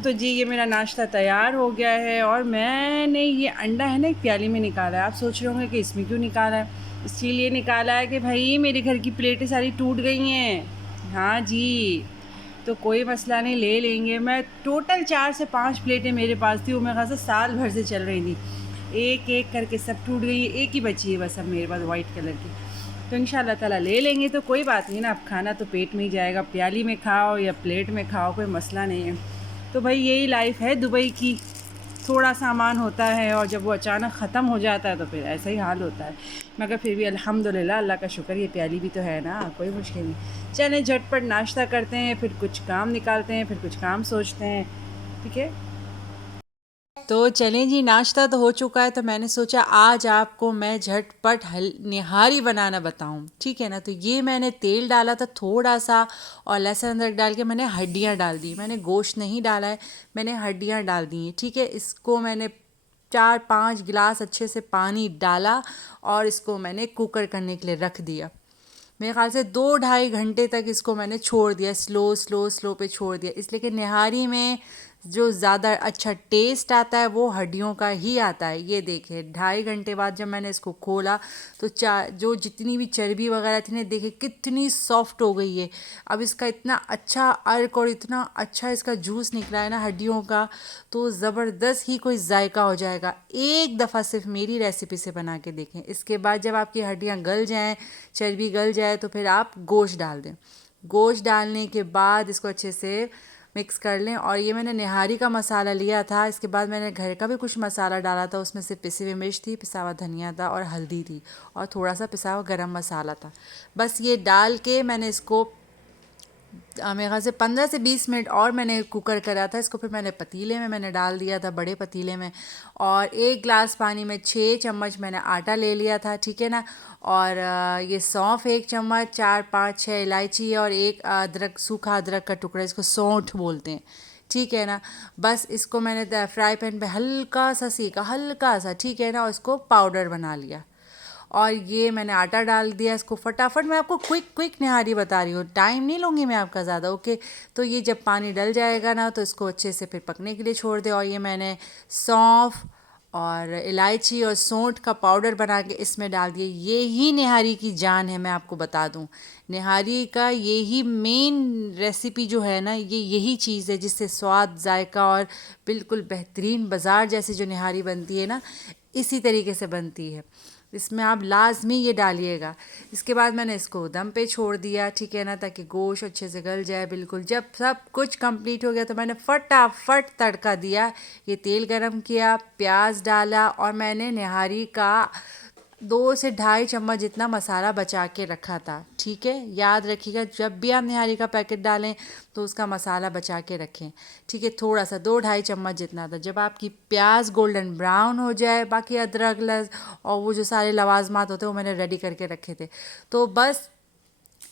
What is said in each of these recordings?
तो जी ये मेरा नाश्ता तैयार हो गया है और मैंने ये अंडा है ना एक प्याली में निकाला है। आप सोच रहे होंगे कि इसमें क्यों निकाला है। इसीलिए निकाला है कि भाई मेरे घर की प्लेटें सारी टूट गई हैं। हाँ जी, तो कोई मसला नहीं, ले लेंगे। मैं टोटल 4 से 5 प्लेटें मेरे पास थी, वो मेरे ख़याल से साल भर से चल रही थी। एक एक करके सब टूट गई, एक ही बची है बस अब मेरे पास वाइट कलर की। तो इंशाल्लाह ताला ले लेंगे, तो कोई बात नहीं ना, अब खाना तो पेट में ही जाएगा। प्याली में खाओ या प्लेट में खाओ, कोई मसला नहीं है। तो भाई यही लाइफ है दुबई की, थोड़ा सामान होता है और जब वो अचानक ख़त्म हो जाता है तो फिर ऐसा ही हाल होता है। मगर फिर भी अल्हम्दुलिल्लाह, अल्लाह का शुक्र, ये प्याली भी तो है ना, कोई मुश्किल नहीं। चलें झटपट नाश्ता करते हैं, फिर कुछ काम निकालते हैं, फिर कुछ काम सोचते हैं। ठीक है, तो चलें जी, नाश्ता तो हो चुका है, तो मैंने सोचा आज आपको मैं झटपट निहारी बनाना बताऊं। ठीक है ना। तो ये मैंने तेल डाला था थोड़ा सा और लहसुन अदरक डाल के मैंने हड्डियां डाल दी। मैंने गोश्त नहीं डाला है, मैंने हड्डियां डाल दी हैं। ठीक है, इसको मैंने 4-5 गिलास अच्छे से पानी डाला और इसको मैंने कुकर करने के लिए रख दिया। मेरे ख्याल से 2-2.5 घंटे तक इसको मैंने छोड़ दिया, स्लो स्लो स्लो पे छोड़ दिया, इसलिए कि निहारी में जो ज़्यादा अच्छा टेस्ट आता है वो हड्डियों का ही आता है। ये देखिए 2.5 घंटे बाद जब मैंने इसको खोला तो जो जितनी भी चर्बी वगैरह थी ना, देखिए कितनी सॉफ्ट हो गई है। अब इसका इतना अच्छा अर्क और इतना अच्छा इसका जूस निकला है ना हड्डियों का, तो ज़बरदस्त ही कोई जायका हो जाएगा। एक दफ़ा सिर्फ मेरी रेसिपी से बना के देखें। इसके बाद जब आपकी हड्डियाँ गल जाएँ, चर्बी गल जाए, तो फिर आप गोश्त डाल दें। गोश्त डालने के बाद इसको अच्छे से मिक्स कर लें। और ये मैंने निहारी का मसाला लिया था, इसके बाद मैंने घर का भी कुछ मसाला डाला था। उसमें से पिसी हुई मिर्च थी, पिसा हुआ धनिया था और हल्दी थी और थोड़ा सा पिसा हुआ गरम मसाला था। बस ये डाल के मैंने इसको मेरे ख्याल से 15 से 20 मिनट और मैंने कुकर करा था इसको। फिर मैंने पतीले में मैंने डाल दिया था, बड़े पतीले में, और 1 गिलास पानी में 6 चम्मच मैंने आटा ले लिया था। ठीक है ना। और ये सौंफ 1 चम्मच, 4-5-6 इलायची और एक अदरक, सूखा अदरक का टुकड़ा, इसको सौंठ बोलते हैं। ठीक है ना। बस इसको मैंने फ्राई पैन पे हल्का सा सेका, हल्का सा, ठीक है ना, और इसको पाउडर बना लिया। और ये मैंने आटा डाल दिया इसको फटाफट। मैं आपको क्विक क्विक निहारी बता रही हूँ, टाइम नहीं लूँगी मैं आपका ज़्यादा। ओके, तो ये जब पानी डल जाएगा ना, तो इसको अच्छे से फिर पकने के लिए छोड़ दे। और ये मैंने सौंफ और इलायची और सौंठ का पाउडर बना के इसमें डाल दिया। ये ही निहारी की जान है, मैं आपको बता दूँ। निहारी का यही मेन रेसिपी जो है ना, ये यही चीज़ है जिससे स्वाद, जायका और बिल्कुल बेहतरीन बाज़ार जैसी जो निहारी बनती है ना, इसी तरीके से बनती है। इसमें आप लाजमी ये डालिएगा। इसके बाद मैंने इसको दम पे छोड़ दिया। ठीक है ना, ताकि गोश्त अच्छे से गल जाए। बिल्कुल जब सब कुछ कंप्लीट हो गया तो मैंने फटाफट तड़का दिया। ये तेल गरम किया, प्याज डाला और मैंने निहारी का 2 से 2.5 चम्मच जितना मसाला बचा के रखा था। ठीक है, याद रखिएगा जब भी आप निहारी का पैकेट डालें तो उसका मसाला बचा के रखें। ठीक है, थोड़ा सा 2-2.5 चम्मच जितना था। जब आपकी प्याज गोल्डन ब्राउन हो जाए, बाकी अदरक लहसुन और वो जो सारे लवाजमात होते हैं वो मैंने रेडी करके रखे थे। तो बस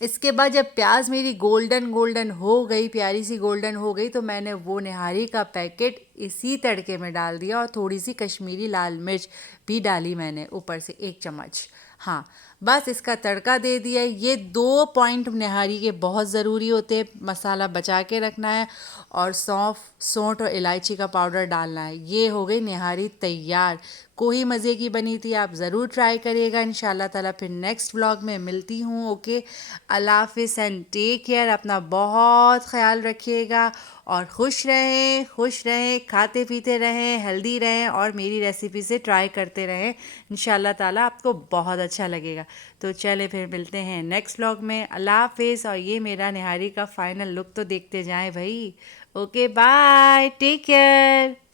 इसके बाद जब प्याज मेरी गोल्डन गोल्डन हो गई, प्यारी सी गोल्डन हो गई, तो मैंने वो निहारी का पैकेट इसी तड़के में डाल दिया और थोड़ी सी कश्मीरी लाल मिर्च भी डाली मैंने ऊपर से 1 चम्मच। हाँ, बस इसका तड़का दे दिया। ये 2 पॉइंट निहारी के बहुत ज़रूरी होते हैं, मसाला बचा के रखना है और सौंफ, सौंठ और इलायची का पाउडर डालना है। ये हो गई निहारी तैयार। कोई मज़े की बनी थी, आप ज़रूर ट्राई करिएगा इंशाल्लाह ताला। फिर नेक्स्ट व्लॉग में मिलती हूँ। ओके, अल्लाह हाफिज़ एंड टेक केयर। अपना बहुत ख्याल रखिएगा और खुश रहें, खाते पीते रहें, हेल्दी रहें और मेरी रेसिपी से ट्राई करते रहें। इंशाल्लाह ताला आपको बहुत अच्छा लगेगा। तो चले फिर मिलते हैं नेक्स्ट व्लॉग में। अल्लाह हाफिज़। और ये मेरा निहारी का फाइनल लुक तो देखते जाएं भाई। Okay, bye, take care.